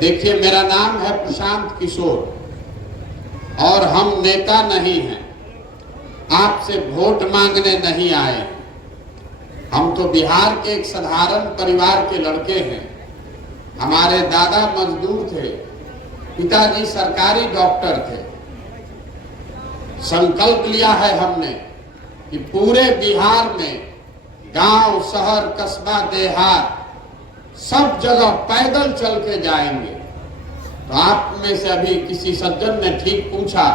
देखिए, मेरा नाम है प्रशांत किशोर और हम नेता नहीं हैं, आपसे वोट मांगने नहीं आए। हम तो बिहार के एक साधारण परिवार के लड़के हैं। हमारे दादा मजदूर थे, पिताजी सरकारी डॉक्टर थे। संकल्प लिया है हमने कि पूरे बिहार में गांव, शहर, कस्बा, देहात सब जगह पैदल चल के जाएंगे। तो आप में से अभी किसी सज्जन ने ठीक पूछा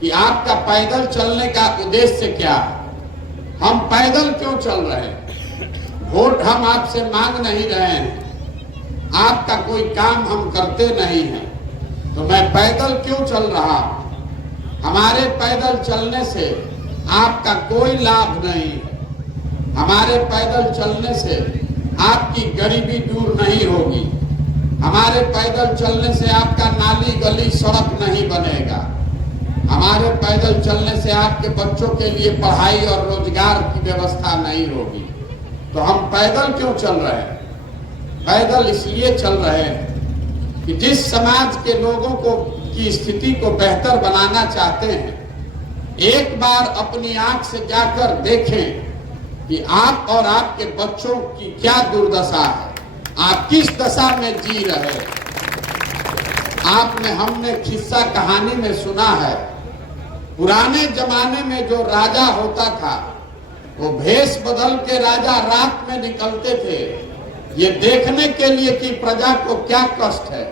कि आपका पैदल चलने का उद्देश्य क्या है? हम पैदल क्यों चल रहे हैं? वोट हम आपसे मांग नहीं रहे हैं, आपका कोई काम हम करते नहीं हैं, तो मैं पैदल क्यों चल रहा हूं? हमारे पैदल चलने से आपका कोई लाभ नहीं है। हमारे पैदल चलने से आपकी गरीबी दूर नहीं होगी। हमारे पैदल चलने से आपका नाली, गली, सड़क नहीं बनेगा। हमारे पैदल चलने से आपके बच्चों के लिए पढ़ाई और रोजगार की व्यवस्था नहीं होगी। तो हम पैदल क्यों चल रहे हैं? पैदल इसलिए चल रहे हैं कि जिस समाज के लोगों को की स्थिति को बेहतर बनाना चाहते हैं, एक बार अपनी आंख से जाकर देखें कि आप और आपके बच्चों की क्या दुर्दशा है, आप किस दशा में जी रहे हैं। आपने हमने किस्सा कहानी में सुना है, पुराने जमाने में जो राजा होता था वो भेष बदल के राजा रात में निकलते थे, ये देखने के लिए कि प्रजा को क्या कष्ट है।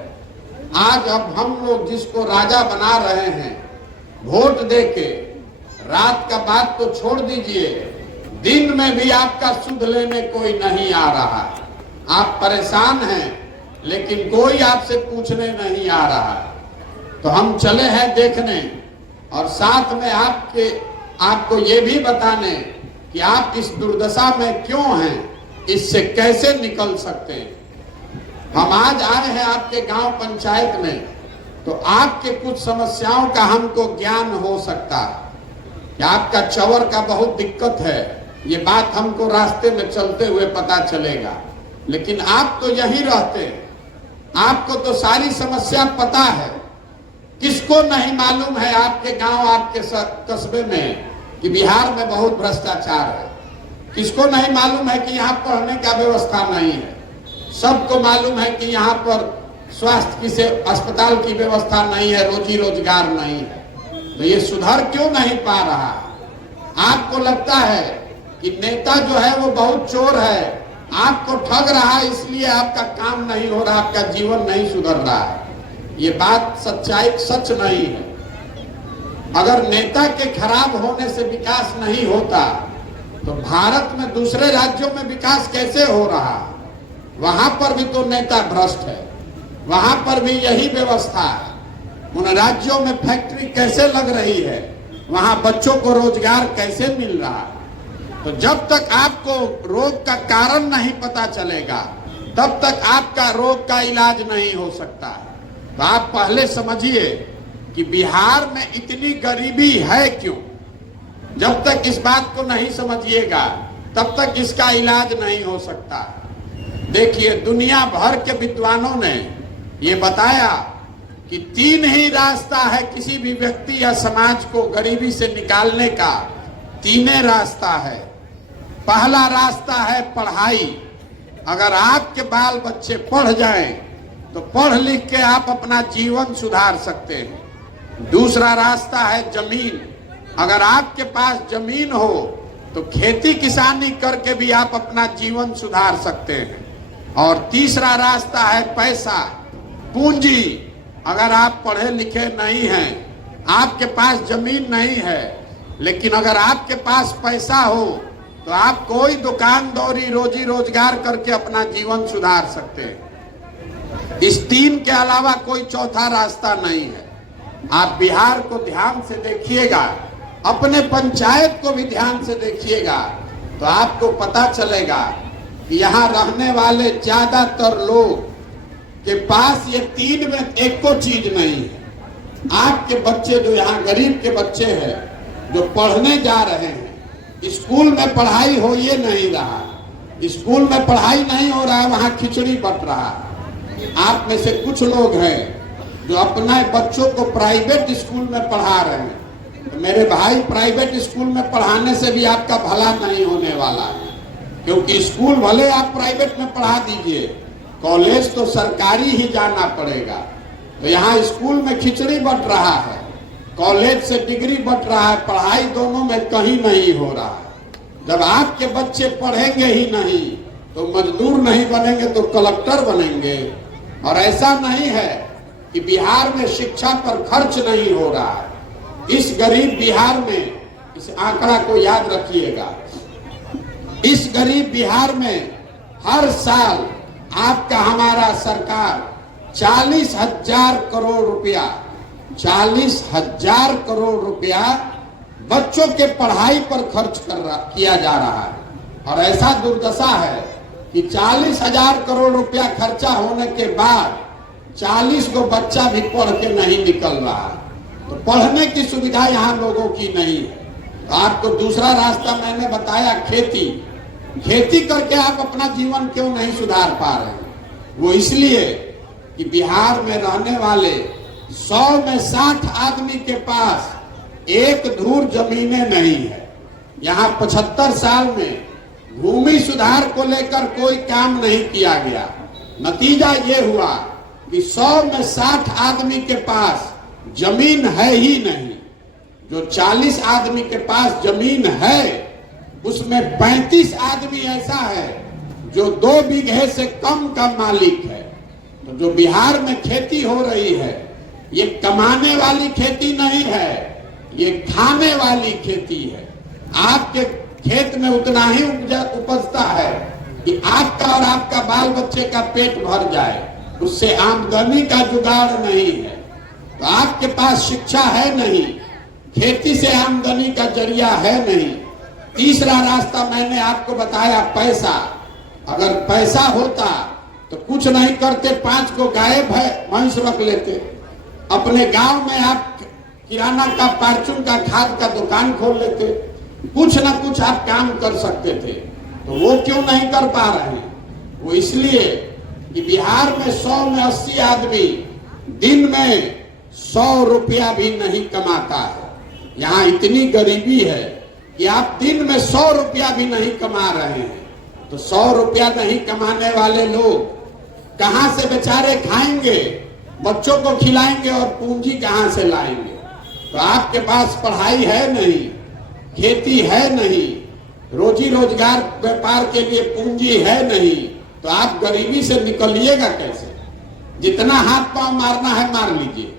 आज अब हम लोग जिसको राजा बना रहे हैं, वोट देके, रात का बात तो छोड़ दीजिए, दिन में भी आपका सुध लेने कोई नहीं आ रहा है। आप परेशान हैं लेकिन कोई आपसे पूछने नहीं आ रहा है। तो हम चले हैं देखने और साथ में आपको ये भी बताने कि आप इस दुर्दशा में क्यों हैं, इससे कैसे निकल सकते हैं। हम आज आए हैं आपके गांव पंचायत में, तो आपके कुछ समस्याओं का हमको ज्ञान हो सकता है कि आपका चवर का बहुत दिक्कत है। ये बात हमको रास्ते में चलते हुए पता चलेगा, लेकिन आप तो यहीं रहते हैं, आपको तो सारी समस्या पता है। किसको नहीं मालूम है आपके गांव, आपके कस्बे में कि बिहार में बहुत भ्रष्टाचार है? किसको नहीं मालूम है कि यहाँ पढ़ने का व्यवस्था नहीं है? सबको मालूम है कि यहाँ पर स्वास्थ्य की से अस्पताल की व्यवस्था नहीं है, रोजी रोजगार नहीं है। तो ये सुधर क्यों नहीं पा रहा? आपको लगता है कि नेता जो है वो बहुत चोर है, आपको ठग रहा है, इसलिए आपका काम नहीं हो रहा, आपका जीवन नहीं सुधर रहा है। ये बात सच नहीं है। अगर नेता के खराब होने से विकास नहीं होता तो भारत में दूसरे राज्यों में विकास कैसे हो रहा है? वहां पर भी तो नेता भ्रष्ट है, वहां पर भी यही व्यवस्था है। उन राज्यों में फैक्ट्री कैसे लग रही है, वहां बच्चों को रोजगार कैसे मिल रहा है? तो जब तक आपको रोग का कारण नहीं पता चलेगा, तब तक आपका रोग का इलाज नहीं हो सकता। तो आप पहले समझिए कि बिहार में इतनी गरीबी है क्यों। जब तक इस बात को नहीं समझिएगा, तब तक इसका इलाज नहीं हो सकता। देखिए, दुनिया भर के विद्वानों ने ये बताया कि 3 ही रास्ता है किसी भी व्यक्ति या समाज को गरीबी से निकालने का। 3 रास्ता है। पहला रास्ता है पढ़ाई। अगर आपके बाल बच्चे पढ़ जाएं तो पढ़ लिख के आप अपना जीवन सुधार सकते हैं। दूसरा रास्ता है जमीन। अगर आपके पास जमीन हो तो खेती किसानी करके भी आप अपना जीवन सुधार सकते हैं। और तीसरा रास्ता है पैसा, पूंजी। अगर आप पढ़े लिखे नहीं हैं, आपके पास जमीन नहीं है, लेकिन अगर आपके पास पैसा हो तो आप कोई दुकान दौरी, रोजी रोजगार करके अपना जीवन सुधार सकते हैं। इस 3 के अलावा कोई चौथा रास्ता नहीं है। आप बिहार को ध्यान से देखिएगा, अपने पंचायत को भी ध्यान से देखिएगा, तो आपको पता चलेगा कि यहाँ रहने वाले ज्यादातर लोग के पास ये 3 में एक को चीज नहीं है। आपके बच्चे जो यहाँ गरीब के बच्चे हैं, जो पढ़ने जा रहे हैं, स्कूल में पढ़ाई हो ये नहीं रहा, स्कूल में पढ़ाई नहीं हो रहा है, वहाँ खिचड़ी बट रहा है। आप में से कुछ लोग हैं जो अपने बच्चों को प्राइवेट स्कूल में पढ़ा रहे हैं। तो मेरे भाई, प्राइवेट स्कूल में पढ़ाने से भी आपका भला नहीं होने वाला है, क्योंकि स्कूल भले आप प्राइवेट में पढ़ा दीजिए, कॉलेज तो सरकारी ही जाना पड़ेगा। तो यहाँ स्कूल में खिचड़ी बंट रहा है, कॉलेज से डिग्री बंट रहा है, पढ़ाई दोनों में कहीं नहीं हो रहा है। जब आपके बच्चे पढ़ेंगे ही नहीं तो मजदूर नहीं बनेंगे तो कलेक्टर बनेंगे। और ऐसा नहीं है कि बिहार में शिक्षा पर खर्च नहीं हो रहा है। इस गरीब बिहार में, इस आंकड़ा को याद रखिएगा, इस गरीब बिहार में हर साल आपका हमारा सरकार 40,000 करोड़ रुपया, 40,000 करोड़ रुपया बच्चों के पढ़ाई पर खर्च किया जा रहा है। और ऐसा दुर्दशा है कि 40,000 करोड़ रुपया खर्चा होने के बाद 40 को बच्चा भी पढ़ के नहीं निकल रहा है। तो पढ़ने की सुविधा यहाँ लोगों की नहीं है। तो आपको दूसरा रास्ता मैंने बताया, खेती। खेती करके आप अपना जीवन क्यों नहीं सुधार पा रहे हैं? वो इसलिए कि बिहार में रहने वाले 100 में 60 आदमी के पास एक धूर जमीनें नहीं है। यहाँ 75 साल में भूमि सुधार को लेकर कोई काम नहीं किया गया। नतीजा ये हुआ कि 100 में 60 आदमी के पास जमीन है ही नहीं। जो 40 आदमी के पास जमीन है उसमें 35 आदमी ऐसा है जो 2 बीघे से कम का मालिक है। तो जो बिहार में खेती हो रही है ये कमाने वाली खेती नहीं है, ये खाने वाली खेती है। आपके खेत में उतना ही उपजता है कि आपका और आपका बाल बच्चे का पेट भर जाए, उससे आमदनी का जुगाड़ नहीं है। तो आपके पास शिक्षा है नहीं, खेती से आमदनी का जरिया है नहीं। तीसरा रास्ता मैंने आपको बताया, पैसा। अगर पैसा होता तो कुछ नहीं करते, 5 को गाय भैंस रख लेते। अपने गांव में आप किराना का, फार्चून का, खाद का दुकान खोल लेते। कुछ ना कुछ आप काम कर सकते थे। तो वो क्यों नहीं कर पा रहे हैं? वो इसलिए कि बिहार में 100 में 80 आदमी दिन में 100 रुपया भी नहीं कमाता है। यहाँ इतनी गरीबी है कि आप दिन में 100 रुपया भी नहीं कमा रहे हैं। तो 100 रुपया नहीं कमाने वाले लोग कहां से बेचारे खाएंगे, बच्चों को खिलाएंगे और पूंजी कहां से लाएंगे? तो आपके पास पढ़ाई है नहीं, खेती है नहीं, रोजी रोजगार व्यापार के लिए पूंजी है नहीं, तो आप गरीबी से निकलिएगा कैसे? जितना हाथ पांव मारना है मार लीजिए,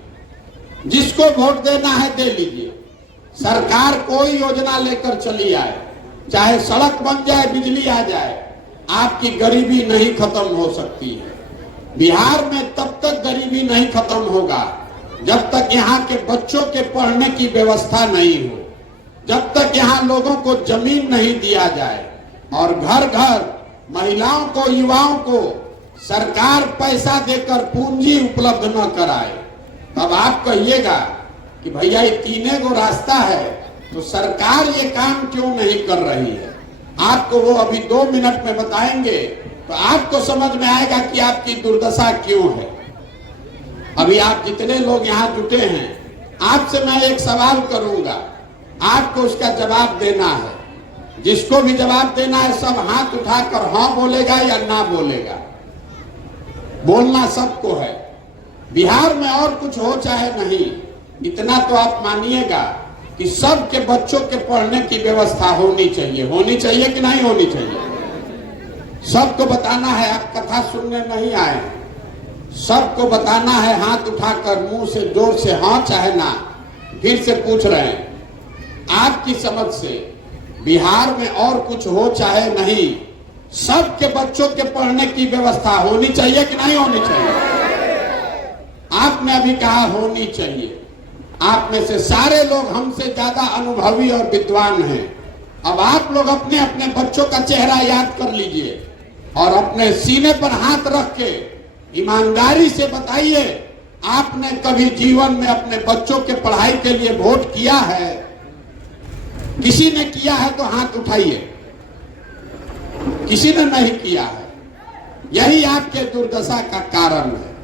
जिसको वोट देना है दे लीजिए। सरकार कोई योजना लेकर चली आए, चाहे सड़क बन जाए, बिजली आ जाए, आपकी गरीबी नहीं खत्म हो सकती है। बिहार में तब तक गरीबी नहीं खत्म होगा जब तक यहाँ के बच्चों के पढ़ने की व्यवस्था नहीं हो, जब तक यहाँ लोगों को जमीन नहीं दिया जाए और घर घर महिलाओं को, युवाओं को सरकार पैसा देकर पूंजी उपलब्ध न कराए। तब आप कहिएगा कि भैया ये 3 गो रास्ता है, तो सरकार ये काम क्यों नहीं कर रही है? आपको वो अभी 2 मिनट में बताएंगे तो आपको समझ में आएगा कि आपकी दुर्दशा क्यों है। अभी आप जितने लोग यहाँ जुटे हैं, आपसे मैं एक सवाल करूंगा, आपको उसका जवाब देना है। जिसको भी जवाब देना है सब हाथ उठाकर हाँ बोलेगा या ना बोलेगा। बोलना सबको है। बिहार में और कुछ हो चाहे नहीं, इतना तो आप मानिएगा कि सबके बच्चों के पढ़ने की व्यवस्था होनी चाहिए। होनी चाहिए कि नहीं होनी चाहिए? सबको बताना है। आप कथा सुनने नहीं आए, सबको बताना है हाथ उठाकर, मुंह से जोर से हाँ चाहे ना। फिर से पूछ रहे हैं, आपकी समझ से बिहार में और कुछ हो चाहे नहीं, सबके बच्चों के पढ़ने की व्यवस्था होनी चाहिए कि नहीं होनी चाहिए? आपने अभी कहा होनी चाहिए। आप में से सारे लोग हमसे ज्यादा अनुभवी और विद्वान हैं। अब आप लोग अपने अपने बच्चों का चेहरा याद कर लीजिए और अपने सीने पर हाथ रख के ईमानदारी से बताइए, आपने कभी जीवन में अपने बच्चों के पढ़ाई के लिए वोट किया है? किसी ने किया है तो हाथ उठाइए। किसी ने नहीं किया है। यही आपके दुर्दशा का कारण है।